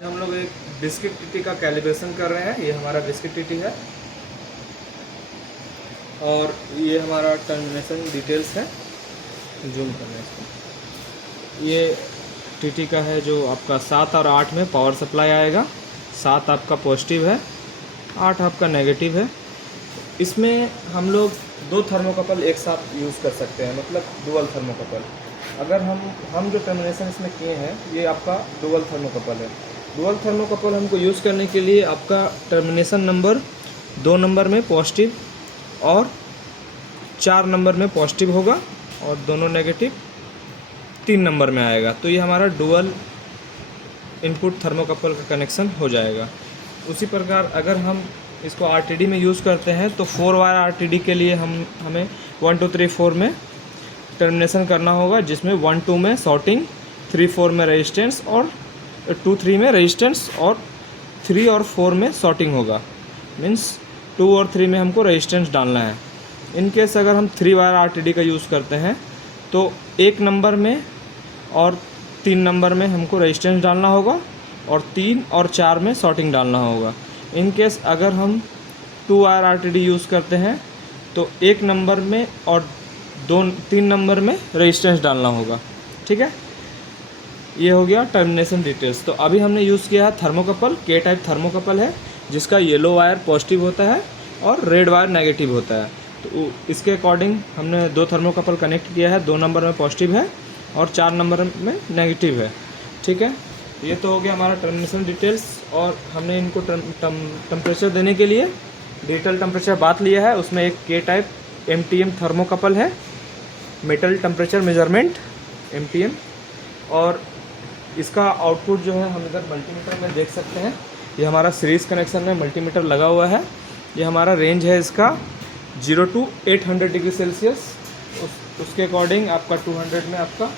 हम लोग एक बिस्किट टीटी का कैलिब्रेशन कर रहे हैं। ये हमारा बिस्किट टीटी है और ये हमारा टर्मिनेशन डिटेल्स है। जूम कर रहे हैं इसको। ये टीटी का है जो आपका 7 और 8 में पावर सप्लाई आएगा। 7 आपका पॉजिटिव है, 8 आपका नेगेटिव है। इसमें हम लोग 2 थर्मोकपल एक साथ यूज़ कर सकते हैं, मतलब डुअल थर्मोकपल। अगर हम जो टर्मिनेशन इसमें किए हैं ये आपका डुअल थर्मोकपल है। डुअल थर्मोकपल हमको यूज़ करने के लिए आपका टर्मिनेशन नंबर 2 नंबर में पॉजिटिव और 4 नंबर में पॉजिटिव होगा और दोनों नेगेटिव 3 नंबर में आएगा। तो ये हमारा डुअल इनपुट थर्मोकपल का कनेक्शन हो जाएगा। उसी प्रकार अगर हम इसको आरटीडी में यूज़ करते हैं तो 4 वायर आरटीडी के लिए हमें 1 2 3 4 में टर्मिनेशन करना होगा, जिसमें 1 2 में शॉर्टिंग, 3 4 में रेजिस्टेंस और 2 3 में रेजिस्टेंस और 3 और 4 में शॉर्टिंग होगा। मीन्स 2 और 3 में हमको रेजिस्टेंस डालना है। इन केस अगर हम 3 वायर आरटीडी का यूज़ करते हैं तो 1 नंबर में और 3 नंबर में हमको रेजिस्टेंस डालना होगा और 3 और 4 में शॉर्टिंग डालना होगा। इन केस अगर हम 2 वायर आरटीडी यूज़ करते हैं तो 1 नंबर में और 3 नंबर में रेजिस्टेंस डालना होगा। ठीक है, ये हो गया टर्मिनेशन डिटेल्स। तो अभी हमने यूज़ किया है थर्मोकपल, के टाइप थर्मोकपल है जिसका येलो वायर पॉजिटिव होता है और रेड वायर नेगेटिव होता है। तो इसके अकॉर्डिंग हमने 2 थर्मोकपल कनेक्ट किया है। 2 नंबर में पॉजिटिव है और 4 नंबर में नेगेटिव है। ठीक है, ये तो हो गया हमारा टर्मिनेशन डिटेल्स। और हमने इनको टेम्परेचर देने के लिए डिजिटल टेम्परेचर बात लिया है। उसमें एक के टाइप MTM थर्मोकपल है, मेटल टेम्परेचर मेजरमेंट MTM। और इसका आउटपुट जो है हम इधर मल्टीमीटर में देख सकते हैं। ये हमारा सीरीज़ कनेक्शन में मल्टीमीटर लगा हुआ है। ये हमारा रेंज है इसका 0 to 800 डिग्री सेल्सियस। उसके अकॉर्डिंग आपका 200 में आपका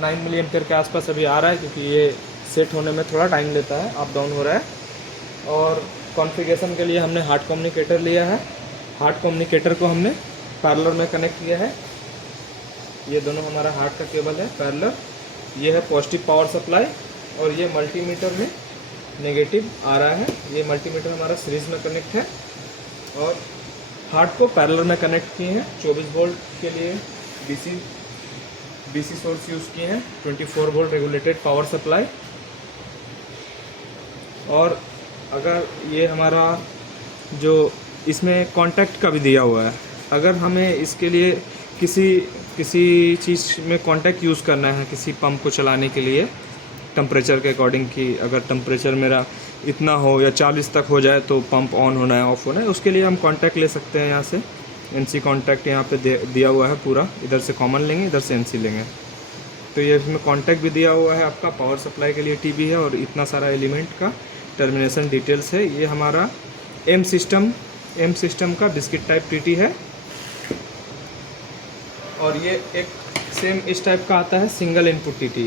9 मिली एम्पेयर के आसपास अभी आ रहा है, क्योंकि ये सेट होने में थोड़ा टाइम लेता है, अप डाउन हो रहा है। और कॉन्फ़िगरेशन के लिए हमने हार्ट कम्युनिकेटर लिया है। हार्ट कम्युनिकेटर को हमने पैरेलल में कनेक्ट किया है। ये दोनों हमारा हार्ट का केबल है पैरेलल। ये है पॉजिटिव पावर सप्लाई और ये मल्टीमीटर में नेगेटिव आ रहा है। ये मल्टीमीटर हमारा सीरीज़ में कनेक्ट है और हार्ट को पैरेलल में कनेक्ट किए हैं। 24 वोल्ट के लिए डीसी सोर्स यूज़ किए हैं, 24 वोल्ट रेगुलेटेड पावर सप्लाई। और अगर ये हमारा जो इसमें कॉन्टैक्ट का भी दिया हुआ है, अगर हमें इसके लिए किसी चीज़ में कॉन्टैक्ट यूज़ करना है, किसी पंप को चलाने के लिए टेम्परेचर के अकॉर्डिंग, कि अगर टेम्परेचर मेरा इतना हो या 40 तक हो जाए तो पंप ऑन होना है, ऑफ होना है, उसके लिए हम कॉन्टैक्ट ले सकते हैं। यहाँ से NC कॉन्टैक्ट यहाँ पे दिया हुआ है पूरा। इधर से कॉमन लेंगे, इधर से NC लेंगे। तो ये इसमें कॉन्टैक्ट भी दिया हुआ है आपका। पावर सप्लाई के लिए TB है और इतना सारा एलिमेंट का टर्मिनेशन डिटेल्स है। ये हमारा M सिस्टम का बिस्किट टाइप TT है। और ये एक सेम इस टाइप का आता है सिंगल इनपुट TT।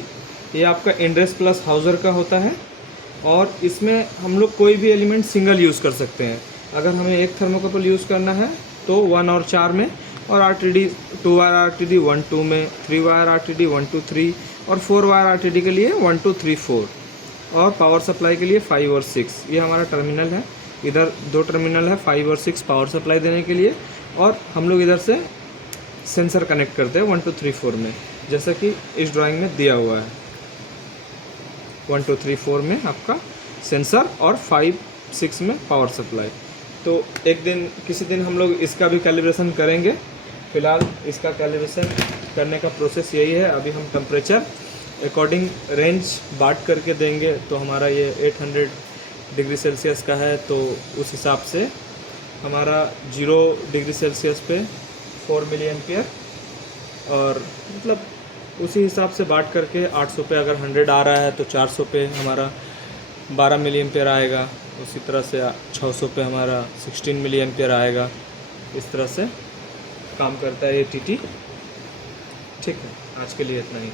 ये आपका इंड्रेस प्लस हाउज़र का होता है और इसमें हम लोग कोई भी एलिमेंट सिंगल यूज़ कर सकते हैं। अगर हमें एक थर्मोकपल यूज़ करना है तो 1 और 4 में, और RTD 2 वायर RTD 1 2 में, 3 वायर RTD 1 2 3 और 4 वायर RTD के लिए 1 2 3 4 और पावर सप्लाई के लिए 5 और 6। ये हमारा टर्मिनल है। इधर 2 टर्मिनल है 5 और 6 पावर सप्लाई देने के लिए। और हम लोग इधर से सेंसर कनेक्ट करते हैं 1 2 3 4 में, जैसा कि इस ड्राइंग में दिया हुआ है। 1 2 3 4 में आपका सेंसर और 5 6 में पावर सप्लाई। तो किसी दिन हम लोग इसका भी कैलिब्रेशन करेंगे। फ़िलहाल इसका कैलिब्रेशन करने का प्रोसेस यही है। अभी हम टेम्परेचर अकॉर्डिंग रेंज बांट करके देंगे। तो हमारा ये 800 डिग्री सेल्सियस का है, तो उस हिसाब से हमारा 0 डिग्री सेल्सियस पे 4 मिली एम्पियर, और मतलब उसी हिसाब से बांट करके 800 पे अगर 100 आ रहा है तो 400 पे हमारा 12 मिली एम्पियर आएगा। उसी तरह से 600 पे हमारा 16 मिली एम्पियर आएगा। इस तरह से काम करता है ये TT। ठीक है, आज के लिए इतना ही।